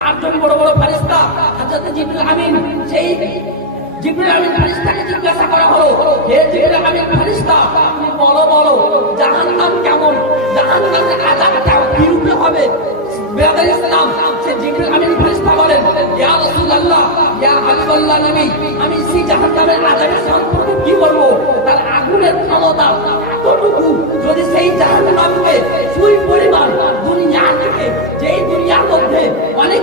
আটজন বড় বড় ফেরেশতা হযরত জিবরিল আমিন, সেই জিবরিল আমিন ফেরেশতাকে জিজ্ঞাসা করা হলো, হে জিবরিল আমিন ফেরেশতা, তুমি বলো বলো জাহান্নাম কেমন, জাহান্নামের আযাবটা কিরূপে হবে? বেরাদার ইসলাম, সে জিবরিল আমিন ফেরেশতা বলেন, ইয়া রাসূলুল্লাহ, ইয়া হাবিবাল্লাহ নবী, আমি সেই জাহান্নামের আযাবের সম্পর্কে কি বলবো? তার আগুনের ক্ষমতা এতটুকু, যদি সেই জাহান্নামকে সুই পরিমাণ দুনিয়া থেকে, যেই দুনিয়ার মধ্যে অনেক